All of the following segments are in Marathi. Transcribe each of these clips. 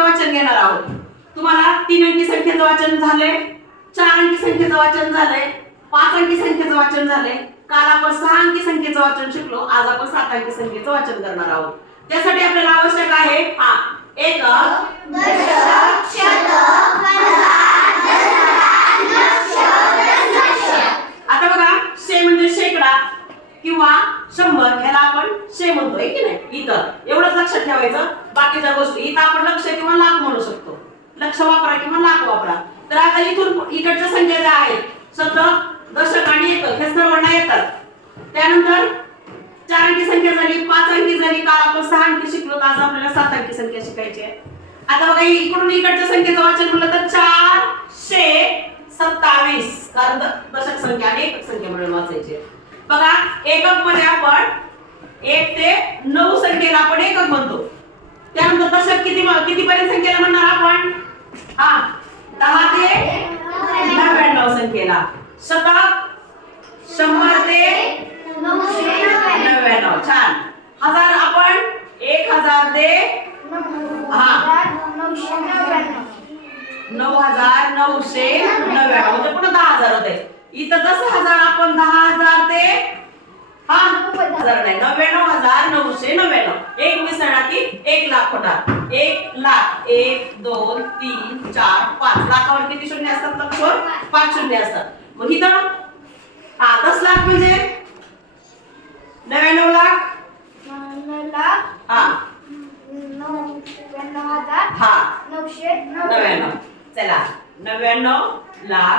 संख्येचे वाचन घेणार आहोत. तुम्हाला 3 अंकी संख्येचं वाचन झाले, 4 अंकी संख्येचं वाचन झाले, 5 अंकी संख्येचं वाचन झाले. काल आपण 6 अंकी संख्येचं वाचन शिकलो. आज आपण 7 अंकी संख्येचं वाचन करणार आहोत. त्यासाठी आपल्याला आवश्यक आहे एकक, दशक, शतक, हजार, दशहरा, लक्ष, दशलक्ष. आता बघा, शे म्हणजे शेकडा किंवा 100, ह्याला आपण शे म्हणतोय की नाही. इथं एवढंच लक्षात ठेवायचं. बाकीच्या गोष्टी इथं आपण लक्ष किंवा लाख म्हणू शकतो. लक्ष वापरा किंवा लाख वापरा. तर आता इथून इकडच्या संख्या ज्या आहेत, शतक, दशक आणि एकक, हे सर्वांना येतात. त्यानंतर 4 अंकी संख्या झाली, 5 अंकी झाली. काल आपण 6 अंकी शिकलो. आज आपल्याला 7 अंकी संख्या शिकायची आहे. आता बघा, इकडून इकडच्या संख्येचं वाचन म्हटलं तर 427, कारण दशक संख्या आणि एकक संख्या म्हणून वाचायची. बघा, एकक मध्ये आपण 1 ते 9 संख्येला आपण एकक म्हणतो. त्यानंतर दशक किती पर्यंत संख्येला म्हणणार आपण? 10 ते 99 संख्येला. शतक 100 ते 99. छान. हजार आपण 1000 ते 9999, म्हणजे पुन्हा 10,000 होते. इथं 10,000 आपण 10,000 ते 99,999. एक मिसळला की 1 लाख होणार. 1 लाख. 1 2 3 4 5 लाखावर किती शून्य असतात? लक्षावर 5 शून्य असतात. मग इथं 10 लाख म्हणजे 99 लाख. 99. चला, 99 लाख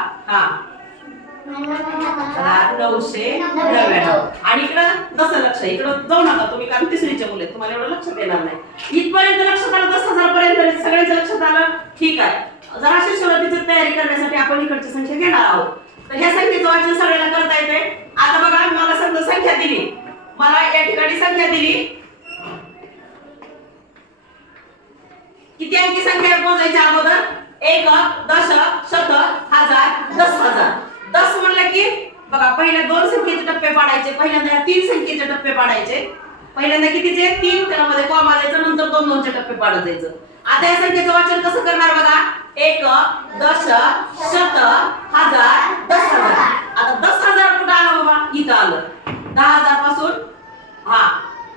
999. आणि इकडं दशलक्ष. इकडं जाऊ नका तुम्ही, कारण तिसरीचे मुले, तुम्हाला एवढं लक्षात येणार नाही. इथपर्यंत लक्षात आलं, 10,000 पर्यंत सगळ्यांचं लक्षात आलं. ठीक आहे. जराशी सुरुवातीची तयारी करण्यासाठी आपण इकडची संख्या घेणार आहोत. तर ह्या संख्येचं वाचन सगळ्यांना करता येते. आता बघा, मला समजा संख्या दिली, मला या ठिकाणी संख्या दिली. किती अंकी संख्या मोजायच्या अगोदर? एकक, दशक, शतक, हजार, 10,000. 10 म्हणलं की बघा, पहिल्या 2 संख्येचे टप्पे पाडायचे, पहिल्यांदा 3 संख्येचे टप्पे पाडायचे. पहिल्यांदा कितीचे? 3, त्यामध्ये कॉमा द्यायचं, नंतर 2 चे टप्पे पाडत जायचं. आता या संख्येचं वाचन कसं करणार बघा? एकक, दशक, शतक, हजार, 10,000. आता 10,000 कुठं आलं बाबा? इथं आलं. 10,000 पासून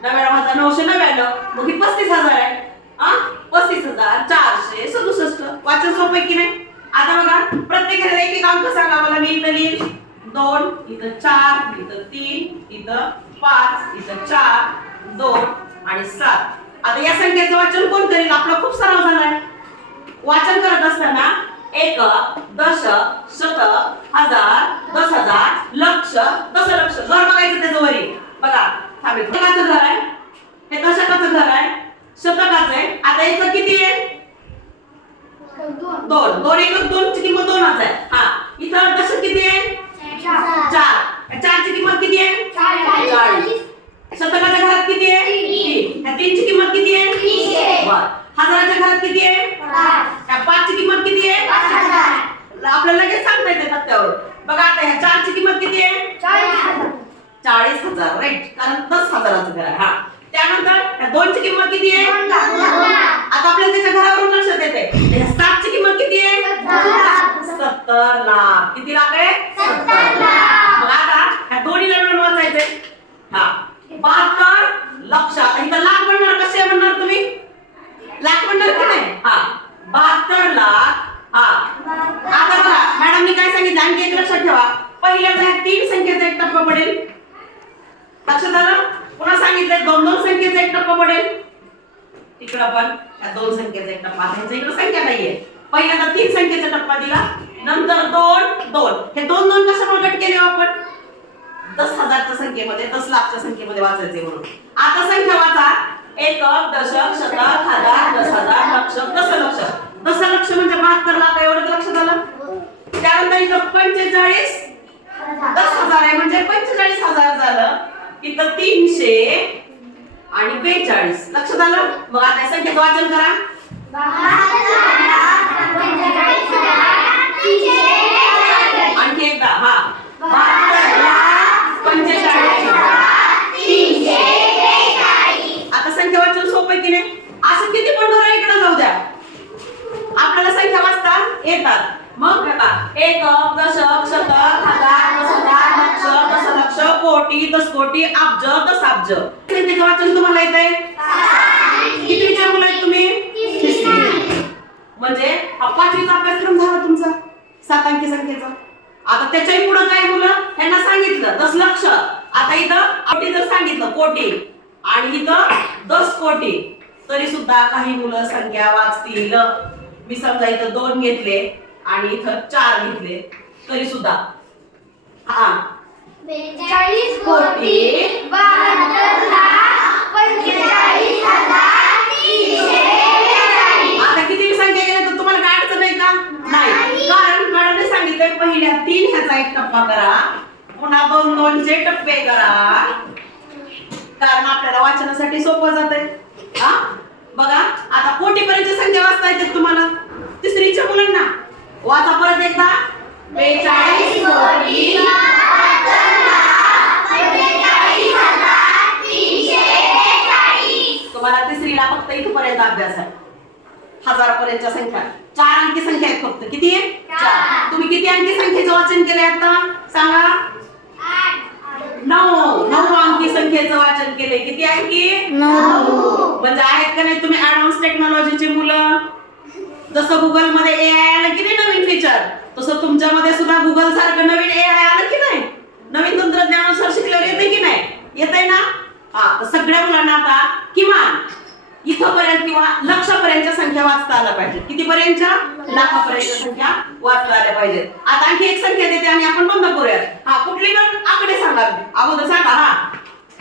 99,999, मग ही 35,000 आहे. 35,467. वाचन सोपं आहे की नाही? आता बघा, प्रत्येकाला एक एक अंक सांगा मला. मी इथं लिहिल 2, इथं 4, इथं 3, इथं 5, इथं 4, 2 आणि 7. आता या संख्येचं वाचन कोण करेल? आपला खूप सराव झालाय. वाचन करत असताना एकक, दशक, शतक, हजार, 10,000, लक्ष, दशलक्ष. घर बघायचं त्याचं वरी. बघा, एककाचं घर आहे, हे दशकाचं घर आहे, शतकाचं आहे. आता एकक किती आहे? 2. 2 एकक 2 ची किंमत 2च आहे. इथं दशक किती आहे? 4. 4 ची किंमत किती आहे? 40. शतकाच्या घरात किती आहे? 3. ह्या 3 ची किंमत किती आहे? 30. बरं. हजाराच्या घरात किती आहे? 5. ह्या 5 ची किंमत किती आहे? 5,000. आपल्याला लगेच सांगता येते तत्त्यावर. बघा, आता ह्या 4 ची किंमत किती आहे? 40,000. राईट, कारण 10,000चं घर आहे. त्यानंतर ह्या 2 ची किंमत किती आहे? आता आपल्याला त्याच्या घरावरून लक्षात येते. ह्या 7 ची किंमत किती आहे? 70 लाख. किती लाख आहे? 70 लाख. मग आता ह्या दोन्हीला मिळून वाचायचे. 72 लक्ष. आता इथं लाख म्हणणार, कसे म्हणणार तुम्ही? लाख म्हणणार की नाही? 72 लाख. आता बघा, मॅडमनी काय सांगितलं? आणखी एक लक्षात ठेवा. पहिल्यांदा 3 संख्येचा एक टप्पा पडेल. लक्षात आलं? पुन्हा सांगितलंय 2 संख्येचा एक टप्पा पडेल. इकडं पण या 2 संख्येचा एक टप्पा. ह्याच्या इकडे संख्या नाहीये. पहिल्यांदा 3 संख्येचा टप्पा दिला, नंतर 2. हे 2 कशामुळे कट केले आपण? 10,000च्या संख्येमध्ये, 10 लाखच्या संख्येमध्ये वाचायचे म्हणून. आता संख्या वाचा. एकक, दशक, शतक, हजार, 10,000, लक्ष, दशलक्ष. दशलक्ष म्हणजे 72 लाख. एवढंच लक्षात आलं? त्यानंतर इथं 45 10,000 आहे, म्हणजे 45,000 झालं. इथं 300 आणि 42. लक्षात आलं? मग आता संख्येचं वाचन करा. आणखी एकदा. 72,45,342. आता संख्या वाचन सोपं आहे की नाही? असं किती पण घरा इकडे जाऊ द्या, येतात. मग बघा एकक, दशक, शतक, हजार, दशहजार, लक्ष, दशलक्ष, कोटी, दशकोटी, अब्ज, दशाब्ज. संख्येचं वाचन तुम्हाला येतंय? कितवीच्या मुलं आहेत तुम्ही? म्हणजे हा 5वीचा अभ्यासक्रम झाला तुमचा 7 अंकी संख्येचा. आता त्याच्याही पुढे काय मुलं त्यांना सांगितलं दशलक्ष, आता इथं कोटी जर सांगितलं कोटी आणि इथं 10 कोटी, तरी सुद्धा काही मुलं संख्या वाचतील. मी समजा इथं 2 घेतले आणि इथं 4 घेतले तरी सुद्धा हा 42 कोटी 72 लाख 45,343. आता किती संख्या गेल्या तर तुम्हाला काय अडचण आहे का? नाही, कारण मॅडमने सांगितलंय पहिल्या 3 ह्याचा एक टप्पा करा, पुन्हा 2-2चे टप्पे करा, कारण आपल्याला वाचनासाठी सोपं जातंय. हा बघा आता कोटीपर्यंत संख्या वाचता येते तुम्हाला. तिसरीच्या मुलांना वाचा परत एकदा 42 कोटी 72 लाख 45,343. तुम्हाला तिसरीला फक्त इथपर्यंत अभ्यास आहे. 1000 पर्यंतच्या संख्या 4 अंकी संख्या आहेत फक्त. किती आहे? 4. तुम्ही किती अंकी संख्येचं वाचन केलंय आता सांगा? 9 अंकी संख्येचं वाचन केलंय. किती अंकी? 9. म्हणजे आहेत का नाही तुम्ही ऍडव्हान्स टेक्नॉलॉजीची मुलं? जसं गुगल मध्ये एआय आलं की नाही नवीन फीचर, तसं तुमच्यामध्ये सुद्धा गुगल सारखं नवीन एआय आलं की नाही? नवीन तंत्रज्ञानानुसार शिकल्यावर येते की नाही? येतंय ना? हा, तर सगळ्या मुलांना आता किमान इथपर्यंत किंवा लक्षापर्यंतच्या संख्या वाचता आल्या पाहिजे. कितीपर्यंतच्या? लाखापर्यंतच्या संख्या वाचता आल्या पाहिजेत. आता आणखी एक संख्या देते आणि आपण बंद करूयात. हा कुठली पण आकडे सांगा अगोदर सांगा. हा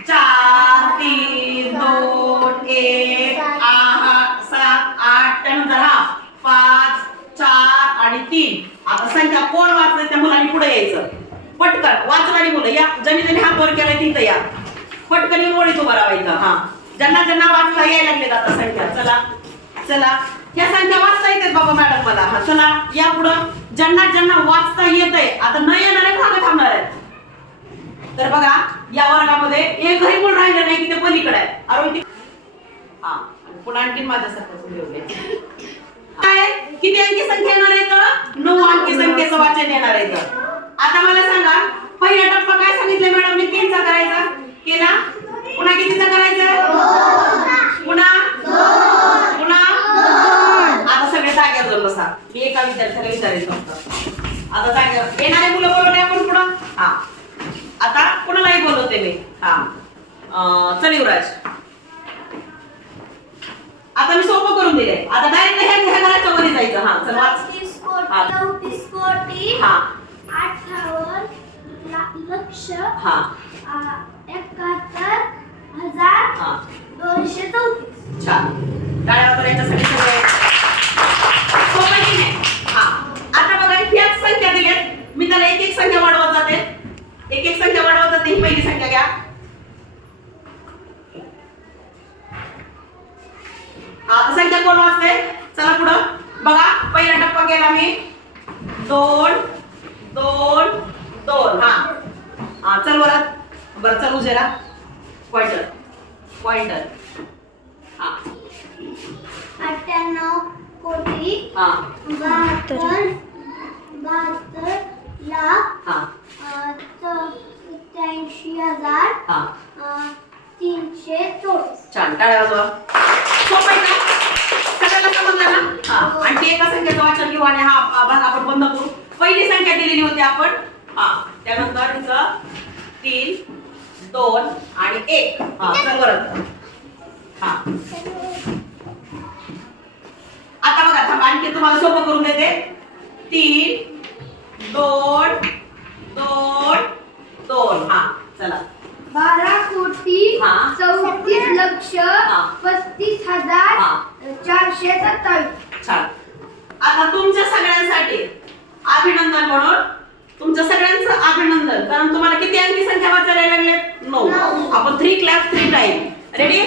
4 3 2 1 8 7 8 त्यानंतर हा 5 4 आणि 3. आता संख्या कोण वाचते त्या मुलांनी पुढे यायचं. पटकन वाचणारी मुलं या, ज्यांनी ज्यांनी हात वर केलाय तिथं या, पटकन ओळीत उभा राहायचं. हा ज्यांना ज्यांना वाचता यायला लागलेत आता संख्या, चला चला या संख्या वाचता येतात बाबा मॅडम मला. हा चला या पुढं ज्यांना ज्यांना वाचता येतंय, आता न येणारे मागे थांबणार आहेत. तर बघा या वर्गामध्ये एकही मुलं राहिलं नाही की ते पलीकडे आहे. अरे हा पुन्हा आणखी माझ्यासारखं ठेवलंय. काय किती अंकी संख्या येणार आहे? 9 अंकी संख्येचं वाचन येणार आहे. आता मला सांगा पहिला टप्पा काय सांगितलं मॅडम मी? 3चा करायचा केला, पुन्हा कितीचा करायचा? पुन्हा पुन्हा. आता सगळे जागेवर जाऊन बसा. मी एका विद्यार्थ्याला विचारेल फक्त. आता जागेवर येणारे मुलं बोलवले आपण पुढं. हा आता कुणालाही बोलवते मी. हा चल युवराज, आता मी सोपं करून दिले. आता डायरेक्ट ह्या घराच्या वरी जायचं. हा चल वाच. 34 कोटी 34 कोटी हा 58 लक्ष हा 71,234. हा 234. छान. टाळ्या वाजवा यांच्यासाठी सगळे. सोपं की नाही? हा आता बघा ह्याच संख्या दिल्यात, मी त्याला एक एक संख्या वाढवत जाते. एक एक संख्या वाढवत जाते. ही पहिली संख्या घ्या. आता संख्या कोण वाचते? चला पुढं बघा पहिला टप्पा केला मी 2 2 2. हा हा चल बरं चल उजेरा पॉइंटर पॉइंटर. हा 98 कोटी हा 72 लाख हा 83,324. हा छान. टाळ्या वाजवा. सोपं आहे का? सगळ्याला समजलं ना? हा आणि एका संख्येचं वाचन घेऊ आणि हा भाग आपण बंद करू. पहिली संख्या दिलेली होती आपण. हा त्यानंतर इथं 3 2 आणि 1. हा चल बरं. हा आता बघा थांबा आणखी तुम्हाला सोपं करून देते. 3 2 2 2. हा चला 12 कोटी हा. 34 लक्ष हा. 35,427. छान. आता तुमच्या सगळ्यांसाठी अभिनंदन म्हणून तुमच्या सगळ्यांचं अभिनंदन, कारण तुम्हाला किती अंकी संख्या वाचायला लागले? 9. आपण 3 क्लास 3 टाइम रेडी.